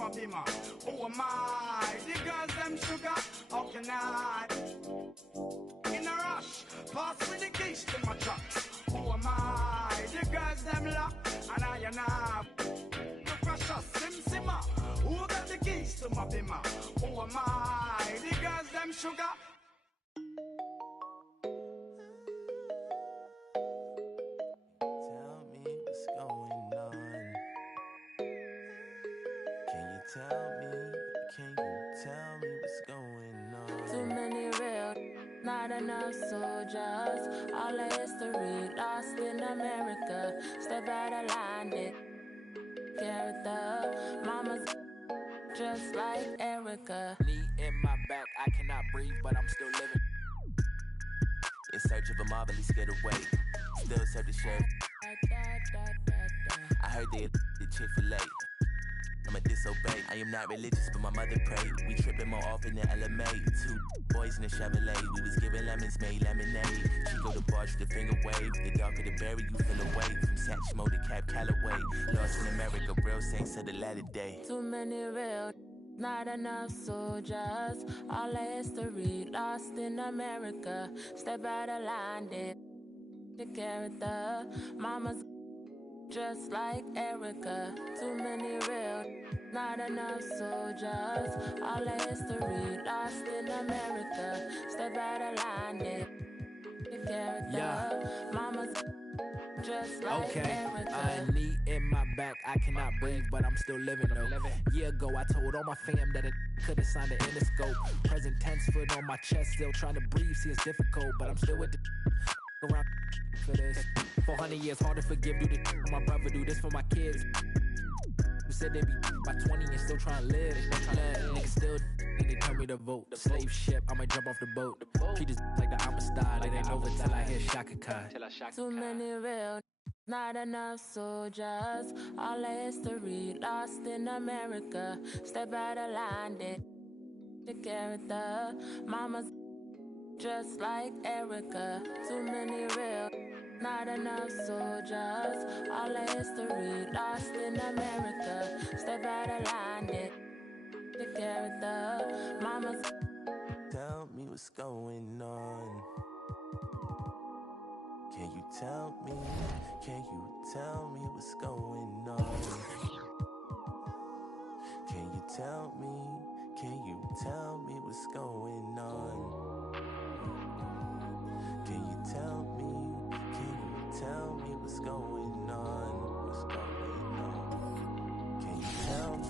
my bimmer. Oh my, the girls them sugar. How can I? In a rush, pass me the keys to my trucks. Oh my, the girls them lock. And I the precious sim simmer. Who got the keys to my bimmer? Oh my, the girls them sugar. Tell me what's going on. Can you tell me what's going on? Too many real, not enough soldiers. All the history lost in America. Step out of line, dick. Character, mama's just like Erica. Knee in my back, I cannot breathe, but I'm still living. In search of a marvelous getaway. Still serve the sheriff. I heard they the Chick-fil-A. I'ma disobey. I am not religious, but my mother prayed. We tripping more often than LMA. 2 boys in a Chevrolet. We was giving lemons, made lemonade. She go to bars with the finger wave. The darker the berry, you feel away. From Satchmo to Cap Calloway. Lost in America, real saints of the latter day. Too many real, not enough soldiers. All the history lost in America. Step out of line, dick. The character, mama's just like Erica. Too many real, not enough soldiers. All the history lost in America. Step out of line, dick. The character, mama's just like Erica. Knee in my back, I cannot breathe, but I'm still living though. Year ago, I told all my fam that it could've signed the Interscope. Present tense, foot on my chest, still trying to breathe. See, it's difficult, but I'm still with the around for this. 400 years hard to forgive. Do this for my brother, do this for my kids. Who said they be by 20 and still trying to live? Niggas still they tell me to vote. Slave ship, I might jump off the boat. Treat this like the Amistad. It ain't over till I hear Shaka Khan. Too many real, not enough soldiers. All the history lost in America. Step out of line, dick. The character, mama's just like Erica. Too many real, not enough soldiers. All the history lost in America. Step out of line, dick. The character, mama's. Tell me what's going on. Can you tell me? Can you tell me what's going on? Can you tell me? Can you tell me what's going on? Can you tell me? Can you tell me what's going on? What's going on? Can you tell me?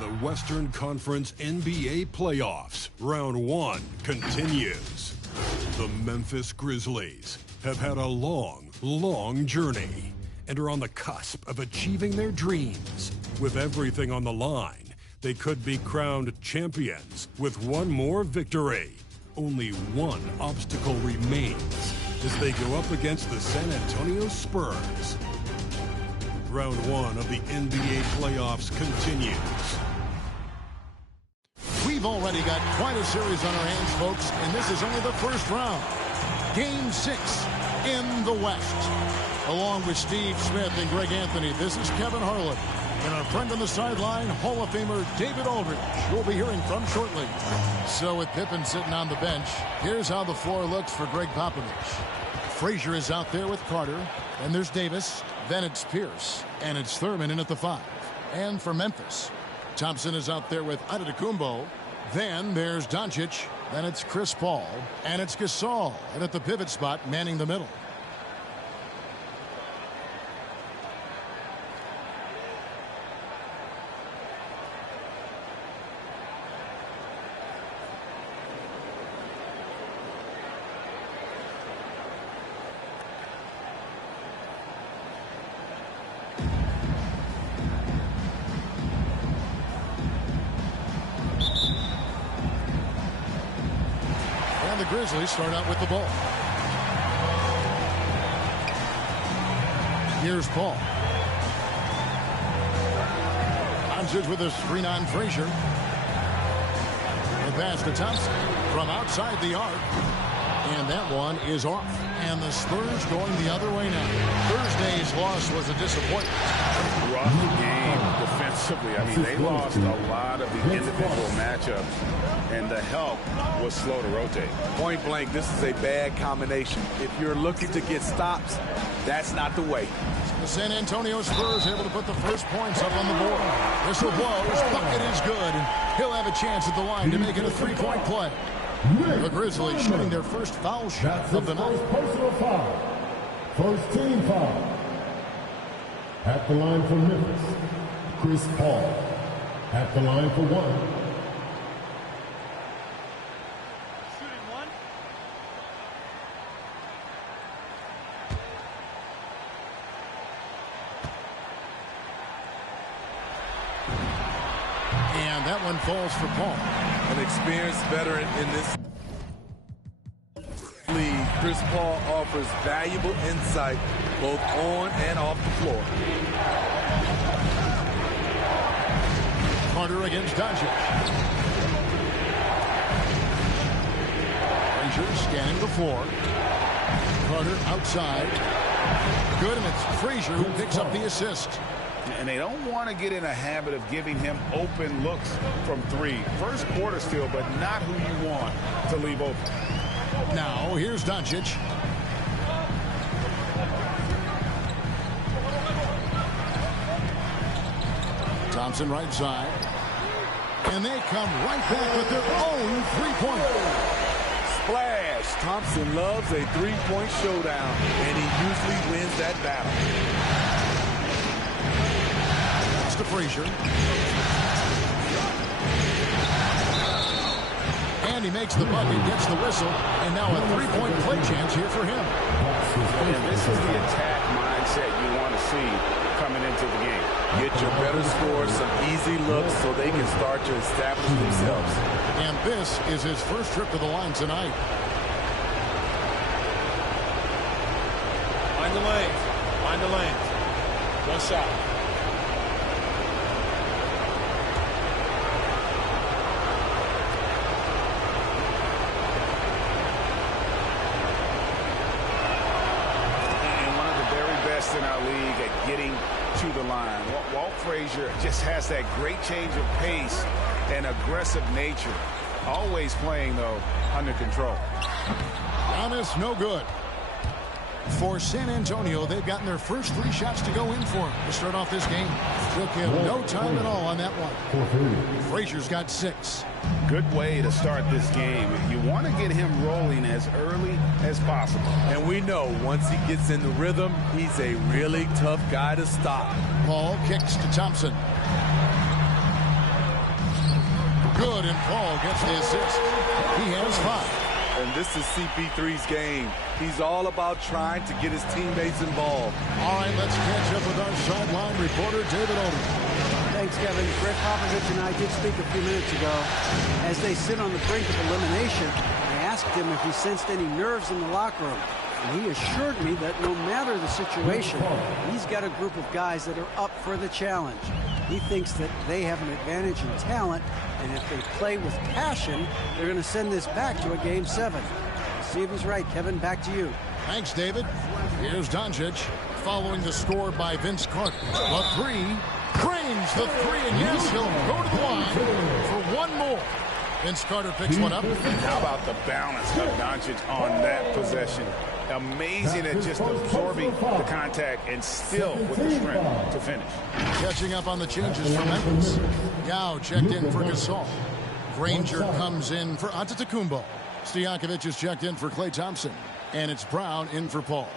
The Western Conference NBA Playoffs, Round 1 continues. The Memphis Grizzlies have had a long, long journey and are on the cusp of achieving their dreams. With everything on the line, they could be crowned champions with one more victory. Only one obstacle remains as they go up against the San Antonio Spurs. Round 1 of the NBA playoffs continues. We've already got quite a series on our hands, folks, and this is only the first round. Game 6 in the West. Along with Steve Smith and Greg Anthony, this is Kevin Harlan. And our friend on the sideline, Hall of Famer David Aldridge, we'll be hearing from shortly. So with Pippen sitting on the bench, here's how the floor looks for Greg Popovich. Frazier is out there with Carter. Then there's Davis. Then it's Pierce. And it's Thurman in at the 5. And for Memphis, Thompson is out there with Antetokounmpo. Then there's Doncic. Then it's Chris Paul. And it's Gasol. And at the pivot spot, manning the middle. The Grizzlies start out with the ball. Here's Paul. Doncic with a screen on Frazier. The pass to Thompson from outside the arc. And that one is off. And the Spurs going the other way now. Thursday's loss was a disappointment. Rough game defensively. I mean, they lost a lot of the individual matchups, and the help was slow to rotate. Point blank, this is a bad combination. If you're looking to get stops, that's not the way. The San Antonio Spurs able to put the first points up on the board. Whistle blows, bucket is good, and he'll have a chance at the line to make it a three-point play. The Grizzlies shooting their first foul shot of the night. Personal foul. First team foul. At the line for Memphis, Chris Paul. At the line for one. Shooting one. And that one falls for Paul. An experienced veteran in this league, Chris Paul offers valuable insight both on and off the floor. Carter against Doncic. Frazier scanning the floor. Carter outside. Good, and it's Frazier who picks up the assist. And they don't want to get in a habit of giving him open looks from three. First quarter still, but not who you want to leave open. Now, here's Doncic. Thompson right side. And they come right back with their own three-pointer. Splash! Thompson loves a three-point showdown, and he usually wins that battle. To Frazier. And he makes the bucket, gets the whistle, and now a three-point play chance here for him. And this is the attack mindset you want to see coming into the game. Get your better scores some easy looks so they can start to establish themselves. And this is his first trip to the line tonight. Find the lanes. Find the lanes. One shot. In our league at getting to the line. Walt Frazier just has that great change of pace and aggressive nature. Always playing, though, under control. Giannis, no good. For San Antonio, they've gotten their first three shots to go in for him to start off this game. Took him no time at all on that one. Frazier's got 6. Good way to start this game. You want to get him rolling as early as possible. And we know once he gets in the rhythm, he's a really tough guy to stop. Paul kicks to Thompson. Good, and Paul gets the assist. He has 5. And this is CP3's game. He's all about trying to get his teammates involved. All right, let's catch up with our sideline reporter, David Olden. Thanks, Kevin. Greg Popovich and I did speak a few minutes ago. As they sit on the brink of elimination, I asked him if he sensed any nerves in the locker room. And he assured me that no matter the situation, he's got a group of guys that are up for the challenge. He thinks that they have an advantage in talent, and if they play with passion, they're going to send this back to a Game 7. See if he's right. Kevin, back to you. Thanks, David. Here's Doncic following the score by Vince Carter. The three, drains the three, and yes, he'll go to the line for one more. Vince Carter picks one up. How about the balance of Doncic on that possession? Amazing at just absorbing the contact and still with the strength to finish. Catching up on the changes for Memphis. Yao checked in for Gasol. Granger comes in for Antetokounmpo. Stojakovic is checked in for Klay Thompson. And it's Brown in for Paul.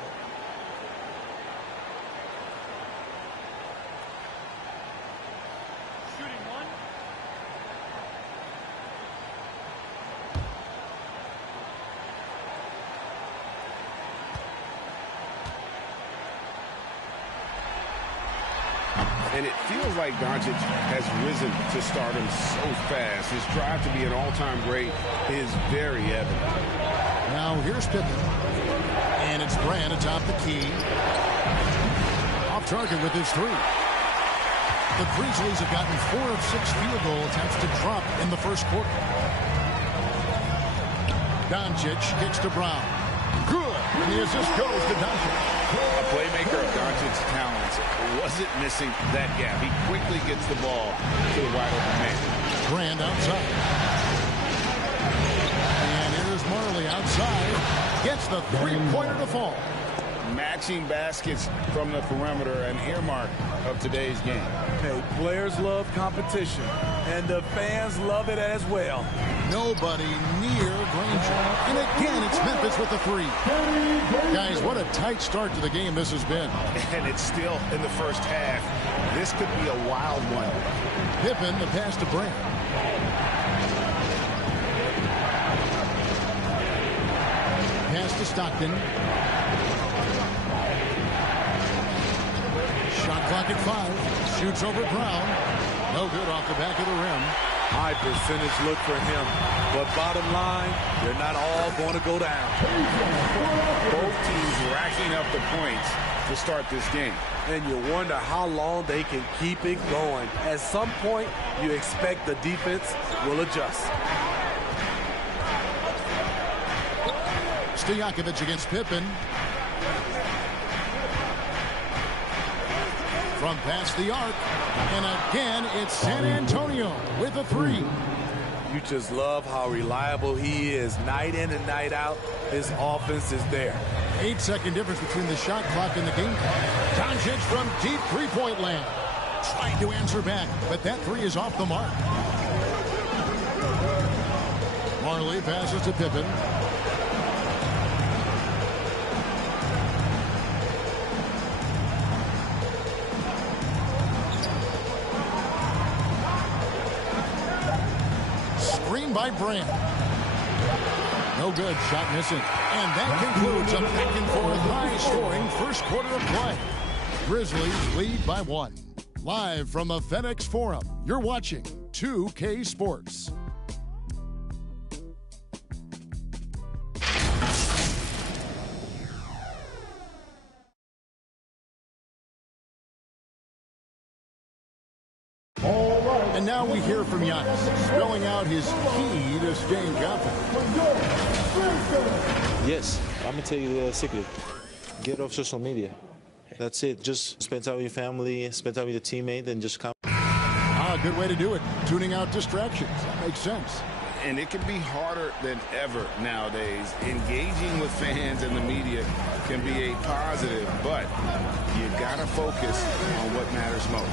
And it feels like Doncic has risen to stardom so fast. His drive to be an all-time great is very evident. Now here's Pippen. And it's Brand atop the key. Off target with his 3. The Grizzlies have gotten 4 of 6 field goal attempts to drop in the first quarter. Doncic kicks to Brown. Good. And the assist goes to Doncic. A playmaker of Doncic's talents wasn't missing that gap. He quickly gets the ball to the wide open man. Grant outside. And here's Marley outside. Gets the three-pointer to fall. Matching baskets from the perimeter, an earmark of today's game. Hey, players love competition, and the fans love it as well. Nobody near Granger. And again, it's Memphis with the three. Guys, what a tight start to the game this has been. And it's still in the first half. This could be a wild one. Pippen, the pass to Brand. Pass to Stockton. Shot clock at 5. Shoots over Brown. No good off the back of the rim. High percentage look for him. But bottom line, they're not all going to go down. Both teams racking up the points to start this game. And you wonder how long they can keep it going. At some point, you expect the defense will adjust. Stojakovic against Pippen. From past the arc. And again, it's San Antonio with a three. You just love how reliable he is. Night in and night out, his offense is there. 8-second difference between the shot clock and the game clock. Doncic from deep three-point land. Trying to answer back, but that three is off the mark. Marley passes to Pippen. By Brand. No good. Shot missing. And that concludes a back-and-forth high-scoring first quarter of play. Grizzlies lead by 1. Live from the FedEx Forum, you're watching 2K Sports. And now we hear from Giannis, spelling out his key to staying confident. Yes, I'm going to tell you the secret. Get off social media. That's it. Just spend time with your family, spend time with your teammate, and just come. Good way to do it. Tuning out distractions. That makes sense. And it can be harder than ever nowadays. Engaging with fans and the media can be a positive, but you got to focus on what matters most.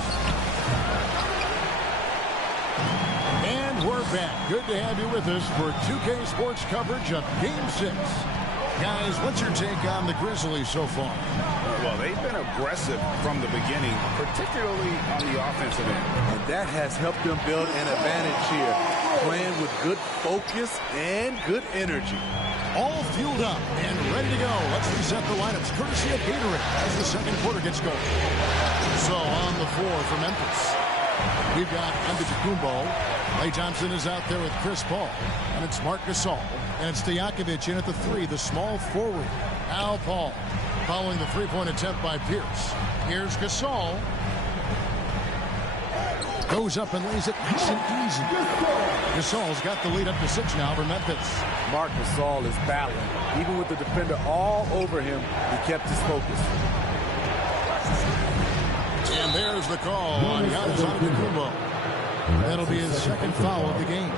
And we're back. Good to have you with us for 2K Sports coverage of Game 6. Guys, what's your take on the Grizzlies so far? Well, they've been aggressive from the beginning, particularly on the offensive end. And that has helped them build an advantage here, playing with good focus and good energy. All fueled up and ready to go. Let's reset the lineups, courtesy of Gatorade, as the second quarter gets going. So on the floor for Memphis, we've got Antetokounmpo. Klay Thompson is out there with Chris Paul. And it's Marc Gasol. And it's Stojakovic in at the 3, the small forward. Al Paul following the three-point attempt by Pierce. Here's Gasol. Goes up and lays it nice and easy. Gasol's got the lead up to 6 now for Memphis. Marc Gasol is battling. Even with the defender all over him, he kept his focus. And there's the call on Giannis Antetokounmpo. That'll be his second foul of the game.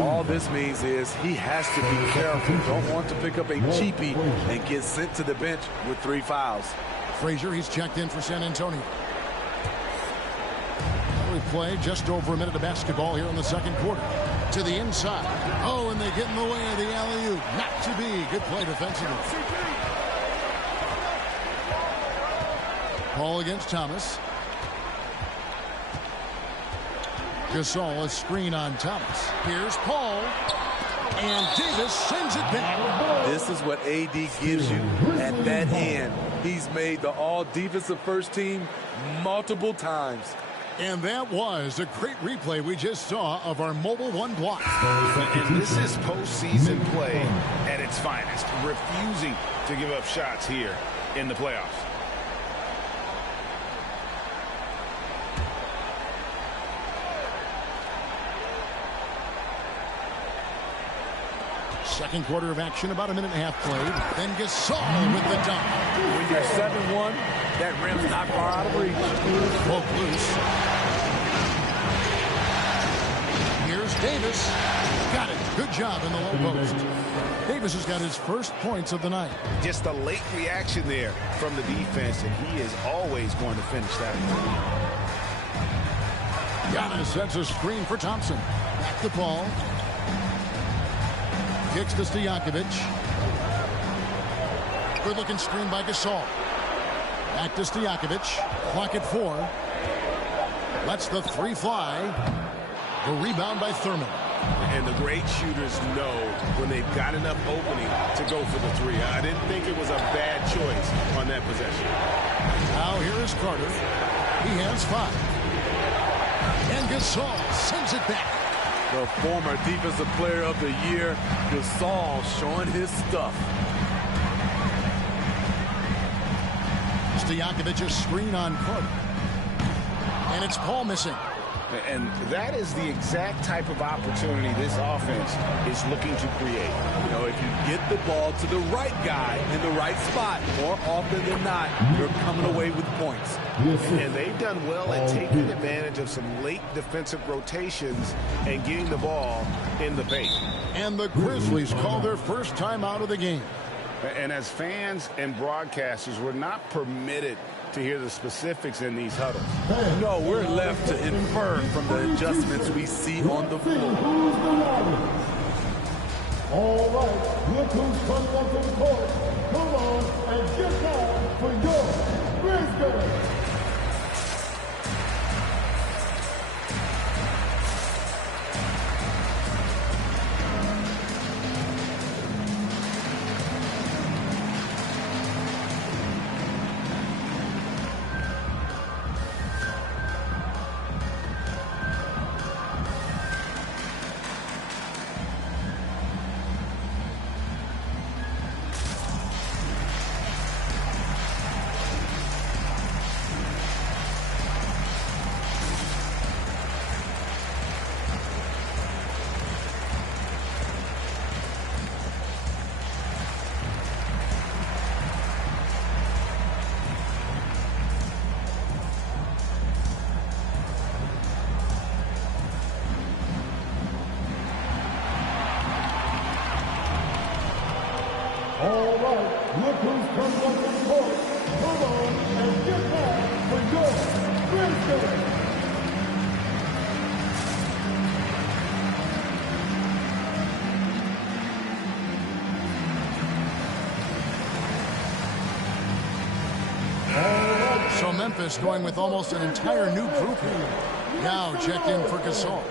All this means is he has to be careful. Don't want to pick up a cheapie and get sent to the bench with 3 fouls. Frazier, he's checked in for San Antonio. We play just over a minute of basketball here in the second quarter. To the inside. Oh, and they get in the way of the alley-oop. Not to be. Good play defensively. Paul against Thomas. Gasol, a screen on Thomas. Here's Paul. And Davis sends it back. This is what AD gives you at that end. He's made the all-defensive first team multiple times. And that was a great replay we just saw of our Mobile One block. And this is postseason play at its finest. Refusing to give up shots here in the playoffs. Second quarter of action, about a minute and a half played. Then Gasol with the dunk. When you're 7-1, that rim's not far out of reach. Broke loose. Here's Davis. Got it. Good job in the low post. Davis has got his first points of the night. Just a late reaction there from the defense, and he is always going to finish that one. Giannis sets a screen for Thompson. Back to Paul. Kicks to Stojakovic. Good looking screen by Gasol. Back to Stojakovic. Clock at 4. Lets the three fly. The rebound by Thurman. And the great shooters know when they've got enough opening to go for the three. I didn't think it was a bad choice on that possession. Now here is Carter. He has 5. And Gasol sends it back. The former Defensive Player of the Year, Gasol, showing his stuff. Stojakovic's screen on Carter. And it's Paul missing. And that is the exact type of opportunity this offense is looking to create. You know, if you get the ball to the right guy in the right spot, more often than not, you're coming away with points. And they've done well at taking advantage of some late defensive rotations and getting the ball in the paint. And the Grizzlies call their first time out of the game. And as fans and broadcasters, we're not permitted to hear the specifics in these huddles. No, we're left to infer from the adjustments we see on the floor. All right, look who's coming up to the court. Come on and get down for your Grizzlies. All right, look who's coming up to the court. Come on and get back for your Grizzlies. So Memphis going with almost an entire new group here. Now checked in for Gasol.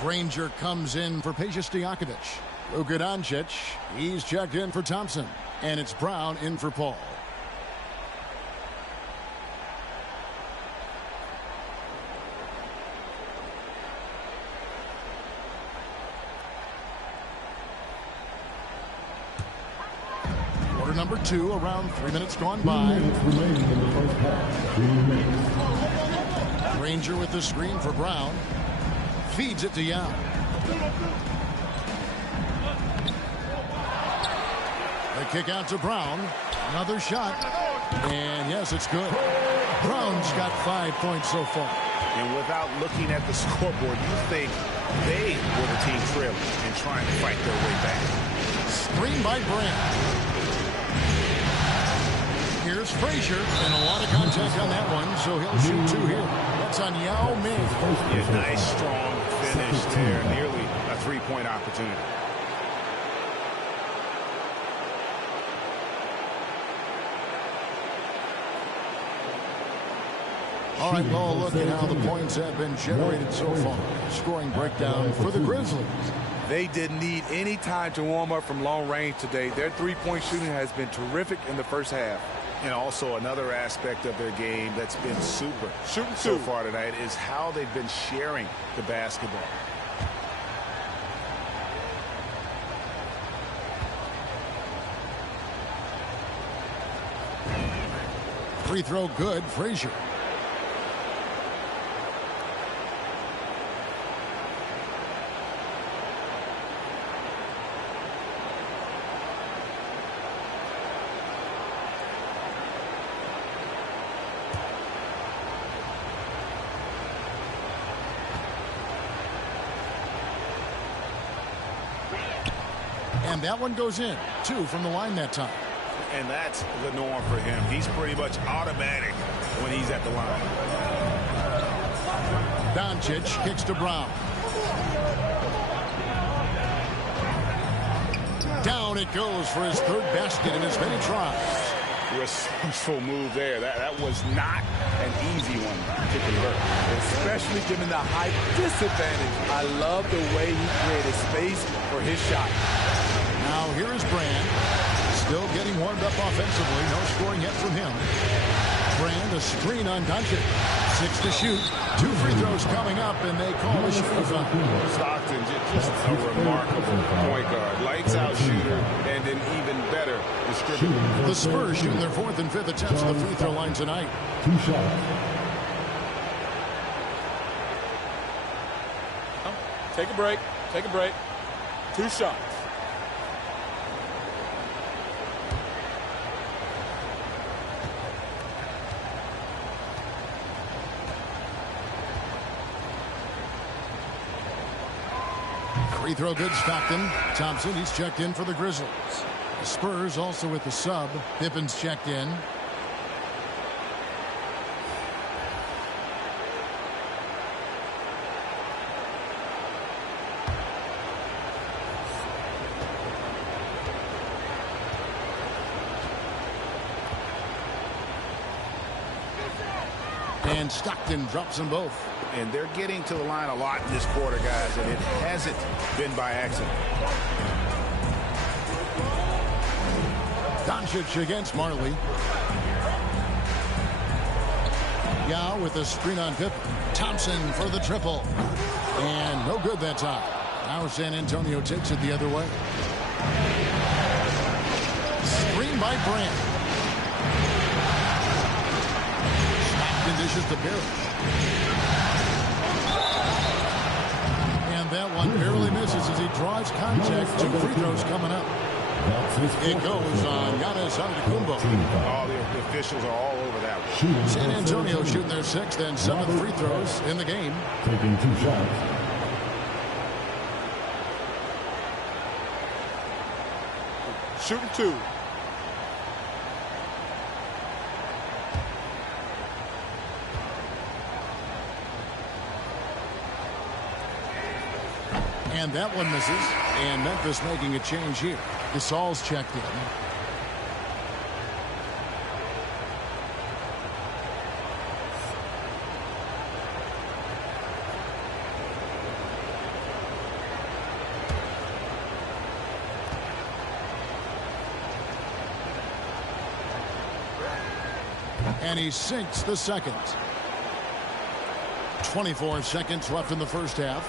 Granger comes in for Peja Stojakovic. Luka Doncic, he's checked in for Thompson. And it's Brown in for Paul. Quarter number 2, around 3 minutes gone by. Granger with the screen for Brown. Feeds it to Young. The kick out to Brown. Another shot. And yes, it's good. Brown's got 5 points so far. And without looking at the scoreboard, you think they were the team trailing and trying to fight their way back. Screen by Brand. Here's Frazier, and a lot of contact on that one, so he'll shoot 2 here. That's on Yao Ming. Yeah, nice, strong finish there. Nearly a 3-point opportunity. All right, well, look at how the points have been generated so far. Scoring breakdown for the Grizzlies. They didn't need any time to warm up from long range today. Their three-point shooting has been terrific in the first half. And also another aspect of their game that's been super so far tonight is how they've been sharing the basketball. Free throw good, Frazier. And that one goes in. 2 from the line that time. And that's the norm for him. He's pretty much automatic when he's at the line. Doncic kicks to Brown. Down it goes for his 3rd basket in as many tries. Resourceful move there. That was not an easy one to convert. Especially given the height disadvantage. I love the way he created space for his shot. Now here is Brand. Still getting warmed up offensively. No scoring yet from him. Brand, a screen on Doncic. 6 to shoot. 2 free throws coming up, and they call a shooting foul. Stockton, just a remarkable point guard. Lights out shooter, and an even better distributor. The Spurs shoot their 4th and 5th attempts at the free throw line tonight. 2 shots. Take a break. Take a break. 2 shots. Free throw good, Stockton. Thompson, he's checked in for the Grizzlies. The Spurs also with the sub. Pippen's checked in. And Stockton drops them both. And they're getting to the line a lot in this quarter, guys, and it hasn't been by accident. Doncic against Marley. Yao with a screen on Pippen. Thompson for the triple. And no good that time. Now San Antonio takes it the other way. Screen by Brand. Stockton dishes to Parrish. And that one barely misses as he draws contact. 2 free throws coming up. It goes on Giannis Antetokounmpo. All the officials are all over that one. San Antonio shooting their 6th and 7th free throws in the game. Taking 2 shots. Shooting 2. And that one misses. And Memphis making a change here. Gasol's checked in. And he sinks the second. 24 seconds left in the first half.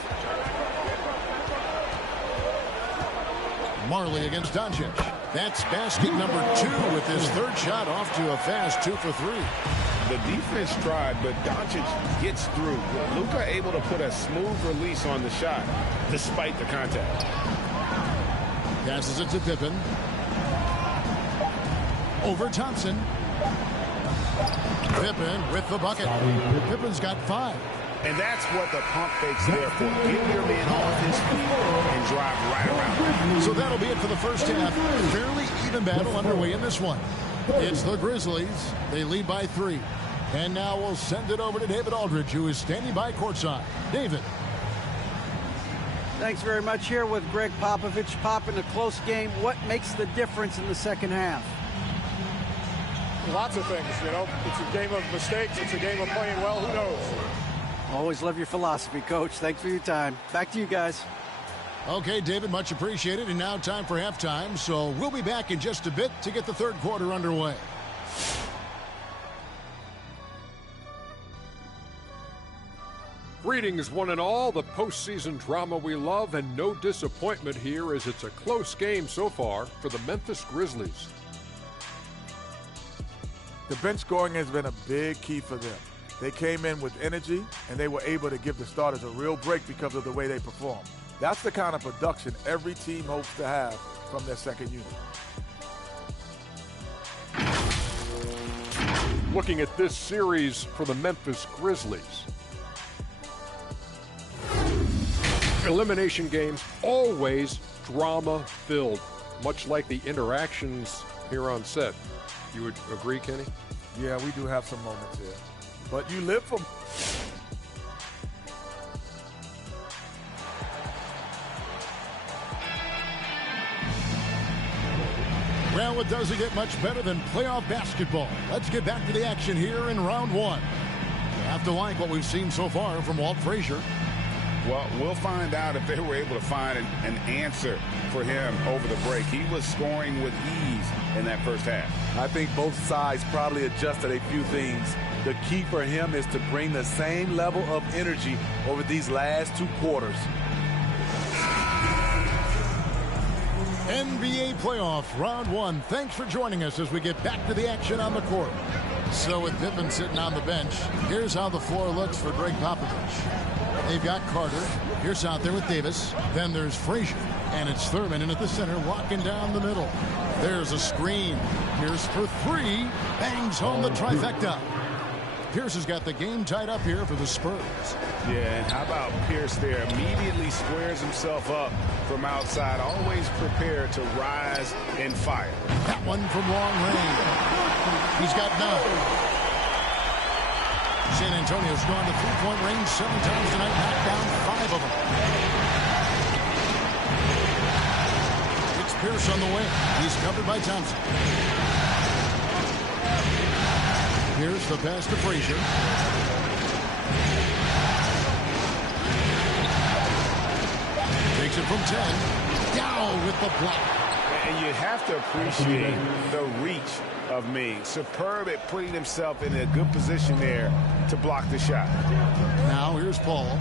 Marley against Doncic. That's basket number 2 with his 3rd shot off to a fast 2 for 3. The defense tried, but Doncic gets through. Luka able to put a smooth release on the shot despite the contact. Passes it to Pippen. Over Thompson. Pippen with the bucket. Pippen's got 5. And that's what the pump fake's there for. Get your man off his feet and drive right around. So that'll be it for the first half. Fairly even battle underway in this one. It's the Grizzlies. They lead by 3. And now we'll send it over to David Aldridge, who is standing by courtside. David. Thanks very much. Here with Greg Popovich. Pop, in a close game, what makes the difference in the second half? Lots of things, you know. It's a game of mistakes. It's a game of playing well. Who knows? Always love your philosophy, Coach. Thanks for your time. Back to you guys. Okay, David, much appreciated. And now time for halftime. So we'll be back in just a bit to get the 3rd quarter underway. Greetings, one and all. The postseason drama we love, and no disappointment here as it's a close game so far for the Memphis Grizzlies. The bench scoring has been a big key for them. They came in with energy, and they were able to give the starters a real break because of the way they perform. That's the kind of production every team hopes to have from their second unit. Looking at this series for the Memphis Grizzlies. Elimination games, always drama-filled. much like the interactions here on set. You would agree, Kenny? Yeah, we do have some moments here. But you live for... Well, it doesn't get much better than playoff basketball. Let's get back to the action here in round one. You have to like what we've seen so far from Walt Frazier. Well, we'll find out if they were able to find an answer for him over the break. He was scoring with ease in that first half. I think both sides probably adjusted a few things. The key for him is to bring the same level of energy over these last 2 quarters. NBA playoff round one. Thanks for joining us as we get back to the action on the court. So with Pippen sitting on the bench, here's how the floor looks for Greg Popovich. They've got Carter. Pierce out there with Davis. Then there's Frazier. And it's Thurman in at the center, walking down the middle. There's a screen. Pierce for 3. Bangs home the trifecta. Pierce has got the game tied up here for the Spurs. Yeah, and how about Pierce there? Immediately squares himself up from outside. Always prepared to rise and fire. That one from long range. He's got 9. San Antonio's gone to three-point range 7 times tonight, knocked down 5 of them. It's Pierce on the way. He's covered by Thompson. Here's the pass to Frazier. Takes it from 10. Down with the block. And you have to appreciate the reach of Ming. Superb at putting himself in a good position there to block the shot. Now here's Paul.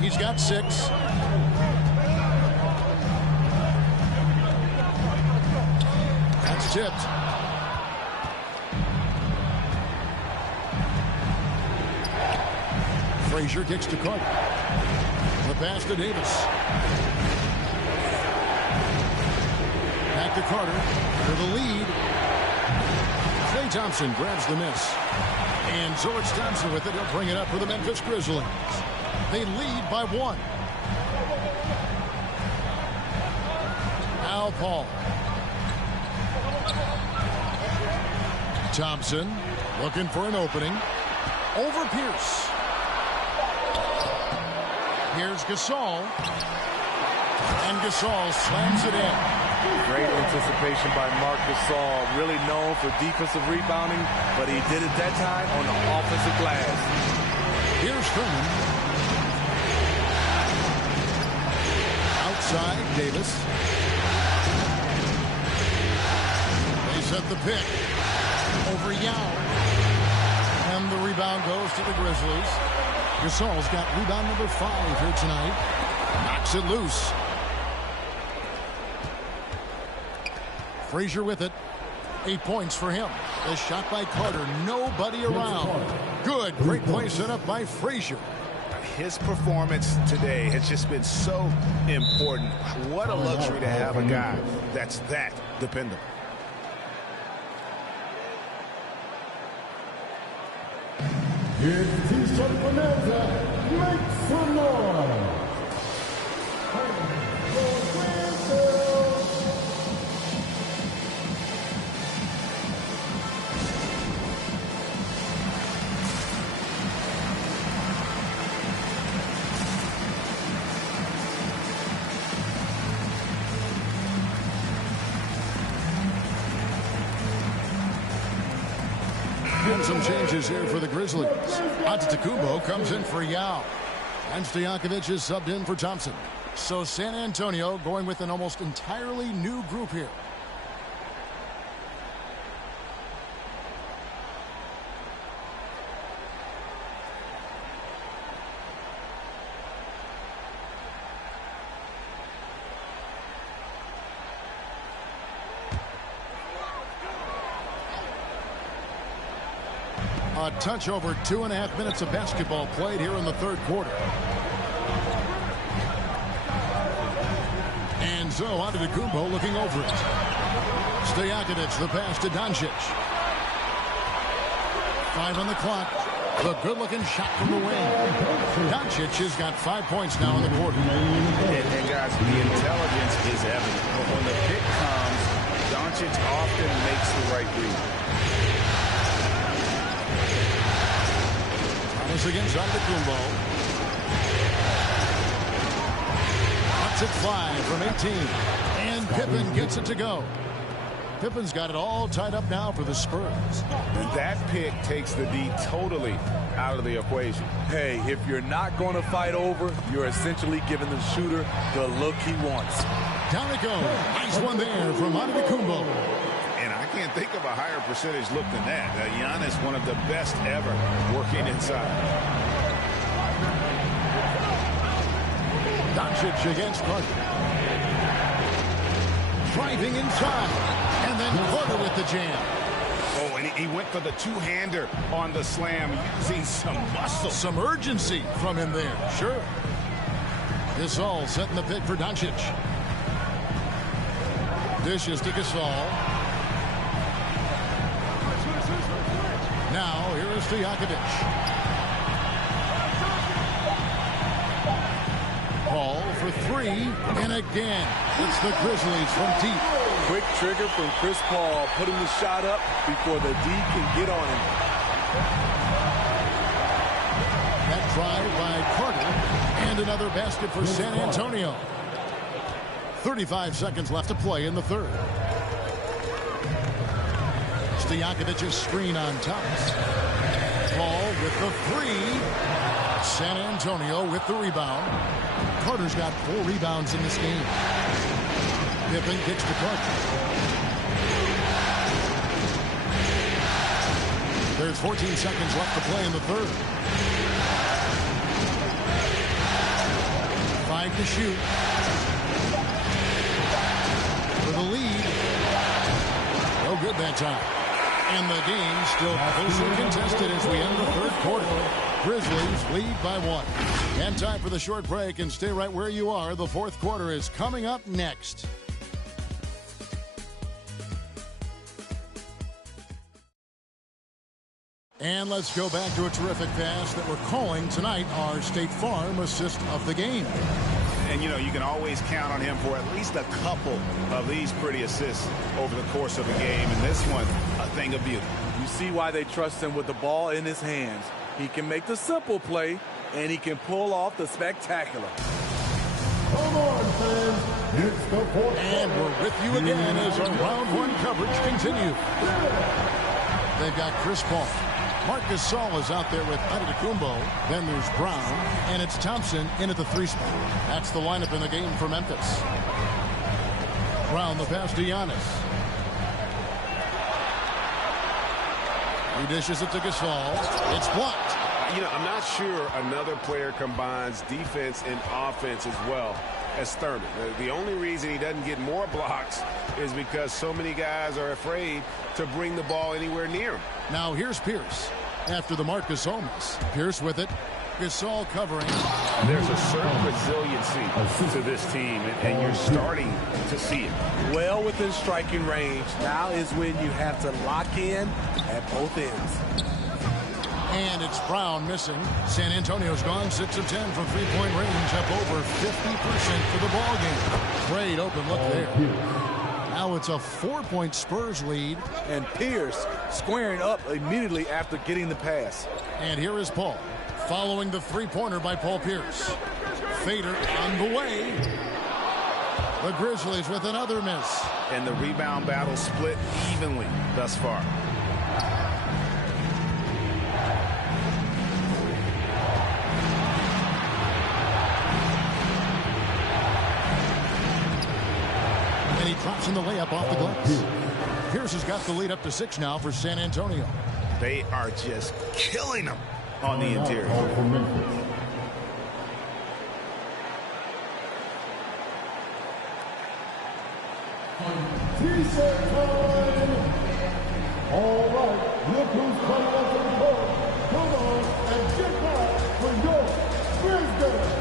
He's got 6. That's tipped. Frazier kicks to Carter. The pass to Davis. Back to Carter for the lead. Klay Thompson grabs the miss. And so it's Thompson with it. He'll bring it up for the Memphis Grizzlies. They lead by 1. Al Paul. Thompson looking for an opening. Over Pierce. Here's Gasol. And Gasol slams it in. Great anticipation by Marc Gasol, really known for defensive rebounding, but he did it that time on the offensive glass. Here's Thurman. Outside, Davis. They set the pick. Over Yao. And the rebound goes to the Grizzlies. Gasol's got rebound number 5 here tonight. Knocks it loose. Frazier with it. 8 points for him. The shot by Carter. Nobody around. Good. Great play set up by Frazier. His performance today has just been so important. What a luxury to have a guy that's that dependable. Here's T-shirt Bonanza. Make some noise. And some changes here for the Grizzlies. Antetokounmpo comes in for Yao. And Stojakovic is subbed in for Thompson. So San Antonio going with an almost entirely new group here. A touch over 2.5 minutes of basketball played here in the third quarter. And so Antetokounmpo looking over it. Stojakovic the pass to Doncic. 5 on the clock. The good-looking shot from the wing. Doncic has got 5 points now in the quarter. And guys, the intelligence is evident. When the pick comes, Doncic often makes the right read. Thomas against Antetokounmpo. Lets it fly from 18. And Pippen gets it to go. Pippen's got it all tied up now for the Spurs. And that pick takes the D totally out of the equation. Hey, if you're not going to fight over, you're essentially giving the shooter the look he wants. Down it goes. Nice one there from Antetokounmpo. And I can't think of a higher percentage look than that. Giannis, one of the best ever working inside. Doncic against Carter. Driving inside. And then Carter with the jam. Oh, and he went for the two-hander on the slam, using some muscle. Some urgency from him there, sure. Gasol setting the pick for Doncic. Dishes to Gasol. Now, here is Stojakovic. Paul for three, and again, it's the Grizzlies from deep. Quick trigger from Chris Paul, putting the shot up before the D can get on him. That drive by Carter, and another basket for San Antonio. 35 seconds left to play in the third. Stojakovic's screen on Thomas. Paul with the three. San Antonio with the rebound. Carter's got 4 rebounds in this game. Pippen kicks to Carter. There's 14 seconds left to play in the third. 5 to shoot. For the lead. No good that time. And the game still closely contested as we end the third quarter. Grizzlies lead by 1. And time for the short break, and stay right where you are. The fourth quarter is coming up next. And let's go back to a terrific pass that we're calling tonight our State Farm assist of the game. And, you know, you can always count on him for at least a couple of these pretty assists over the course of a game. And this one, a thing of beauty. You see why they trust him with the ball in his hands. He can make the simple play, and he can pull off the spectacular. Come on, fans. It's the fourth. And we're with you again as our round one coverage continues. They've got Chris Paul. Marc Gasol is out there with Antetokounmpo. Then there's Brown, and it's Thompson in at the 3 spot. That's the lineup in the game for Memphis. Brown the pass to Giannis. He dishes it to Gasol. It's blocked. You know, I'm not sure another player combines defense and offense as well as Thurman. The only reason he doesn't get more blocks is because so many guys are afraid to bring the ball anywhere near him. Now here's Pierce after the Marc Gasol miss. Pierce with it. Gasol covering. There's a certain resiliency to this team, and you're starting to see it. Well within striking range. Now is when you have to lock in at both ends. And it's Brown missing. San Antonio's gone 6 of 10 from three-point range, up over 50% for the ball game. Great open look there. Now it's a 4-point Spurs lead. And Pierce squaring up immediately after getting the pass. And here is Paul, following the three-pointer by Paul Pierce. Fader on the way. The Grizzlies with another miss. And the rebound battle split evenly thus far. And he drops in the layup off the glass. Pierce has got the lead up to 6 now for San Antonio. They are just killing them on the interior. T-shirt time. All right, look who's coming up to the court. Come on and get back for your Grizzlies.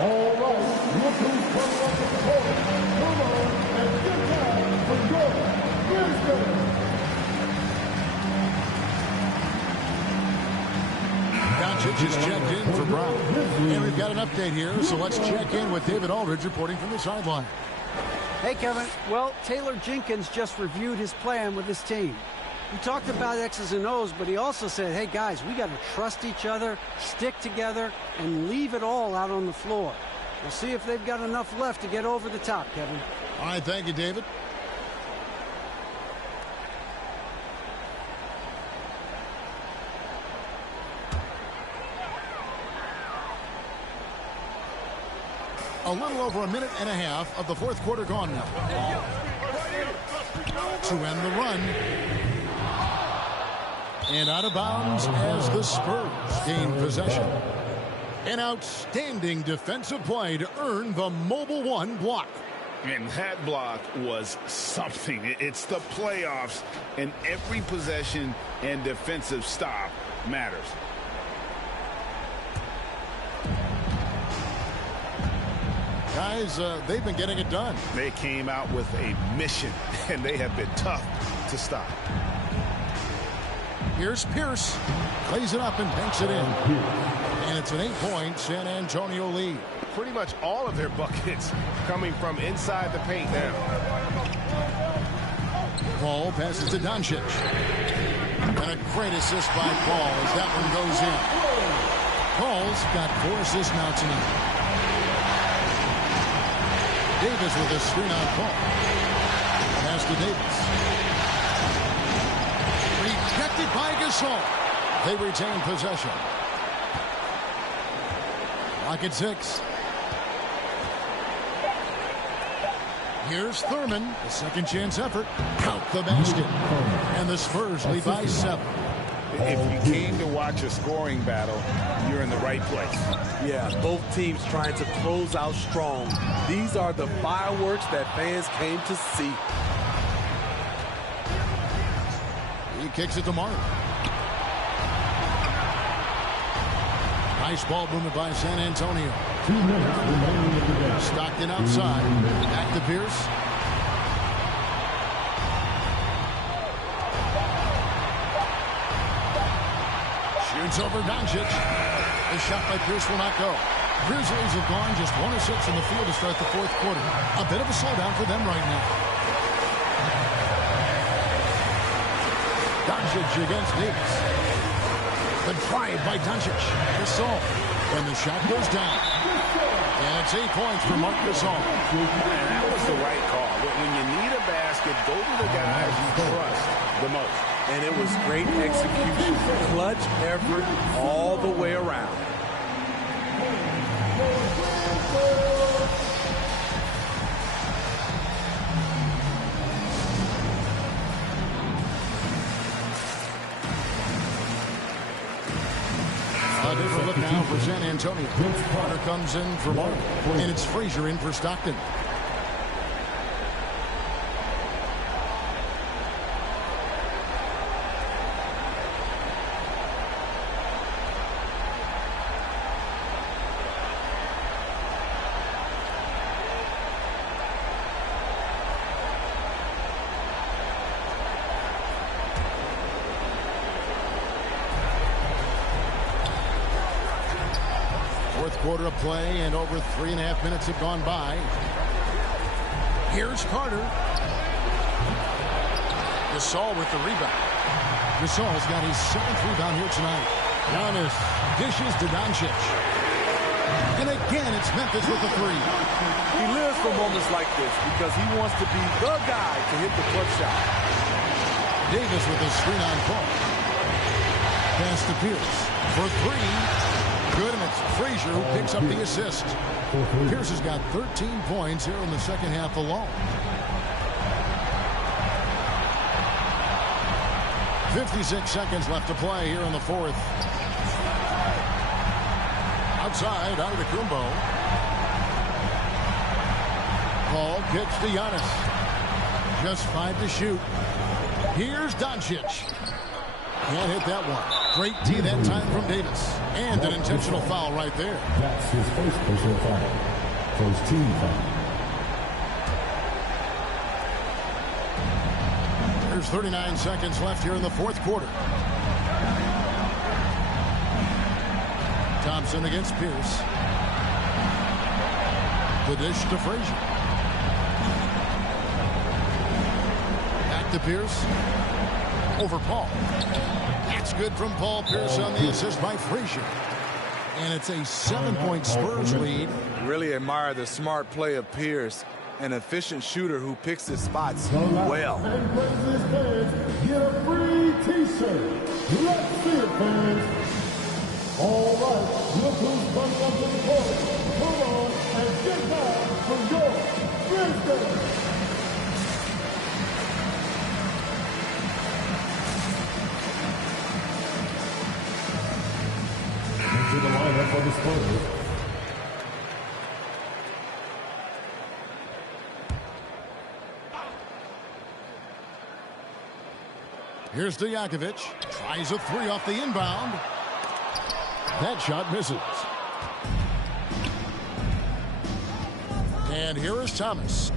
All right, look who's coming up to the court. Come on, and get down for goal. Here's David. Doncic is checked in for Brown. And we've got an update here, so let's check in with David Aldridge reporting from the sideline. Hey, Kevin. Well, Taylor Jenkins just reviewed his plan with his team. He talked about X's and O's, but he also said, hey, guys, we got to trust each other, stick together, and leave it all out on the floor. We'll see if they've got enough left to get over the top, Kevin. All right, thank you, David. A little over a minute and a half of the fourth quarter gone now. To end the run. And out of bounds as the Spurs gain possession. An outstanding defensive play to earn the Mobile One block. And that block was something. It's the playoffs, and every possession and defensive stop matters. Guys, they've been getting it done. They came out with a mission, and they have been tough to stop. Here's Pierce. Plays it up and banks it in. And it's an 8-point San Antonio lead. Pretty much all of their buckets coming from inside the paint now. Paul passes to Doncic. And a great assist by Paul as that one goes in. Paul's got 4 assists now tonight. Davis with a screen on Paul. Pass to Davis. Rejected by Gasol. They retain possession. Lock at 6. Here's Thurman. A second chance effort. Count the basket. And the Spurs lead by 7. If you came to watch a scoring battle, you're in the right place. Yeah, both teams trying to close out strong. These are the fireworks that fans came to see. He kicks it to Martin. Nice ball movement by San Antonio. 2 minutes remaining in the game. Stockton outside. Back to Pierce. Shoots over Doncic. The shot by Pierce will not go. Grizzlies have gone just 1 of 6 in the field to start the fourth quarter. A bit of a slowdown for them right now. Doncic against Davis. The drive by Doncic. Gasol. And the shot goes down. And it's 8 points for Marc Gasol. And that was the right call. When you need a basket, go to the guys you trust the most. And it was great execution. Clutch effort all the way around. A different look now for San Antonio. Carter comes in for Martin. And it's Frazier in for Stockton. Quarter of play, and over 3.5 minutes have gone by. Here's Carter. Gasol with the rebound. Gasol's got his 7th rebound here tonight. Giannis dishes to Doncic. And again, it's Memphis with the 3. He lives for moments like this because he wants to be the guy to hit the clutch shot. Davis with a screen on Paul. Pass to Pierce for 3. Good, and it's Frazier who picks up the assist. Pierce has got 13 points here in the second half alone. 56 seconds left to play here in the fourth. Outside, Antetokounmpo. Ball pitch to Giannis. Just 5 to shoot. Here's Doncic. Can't hit that one. Great D that time from Davis. And an intentional foul right there. That's his first personal foul. First team foul. There's 39 seconds left here in the fourth quarter. Thompson against Pierce. The dish to Frazier. Back to Pierce. Over Paul. That's good from Paul Pierce on the assist by Frazier. And it's a 7-point Spurs lead. Really admire the smart play of Pierce, an efficient shooter who picks his spots well. And Blazers fans get a free t-shirt. Let's see it, fans. All right, look who's coming up to the court. Come on and get down for your Grizzlies. Into the lineup for the Spurs. Here's Stojakovic. Tries a three off the inbound. That shot misses. And here is Thomas.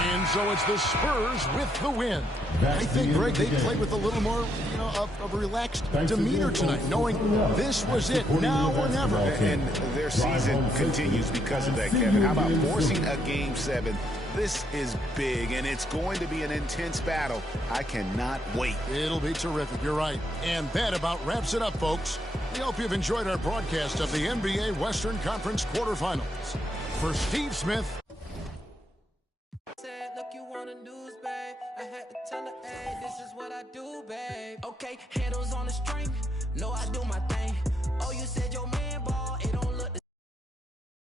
And so it's the Spurs with the win. I think, Greg, they played with a little more, of a relaxed demeanor tonight, knowing this was it, now or never. And their season continues because of that, Kevin. How about forcing a Game 7? This is big, and it's going to be an intense battle. I cannot wait. It'll be terrific. You're right. And that about wraps it up, folks. We hope you've enjoyed our broadcast of the NBA Western Conference quarterfinals. For Steve Smith. Tell her, hey, this is what I do, babe. Okay, handles on the string. No, I do my thing.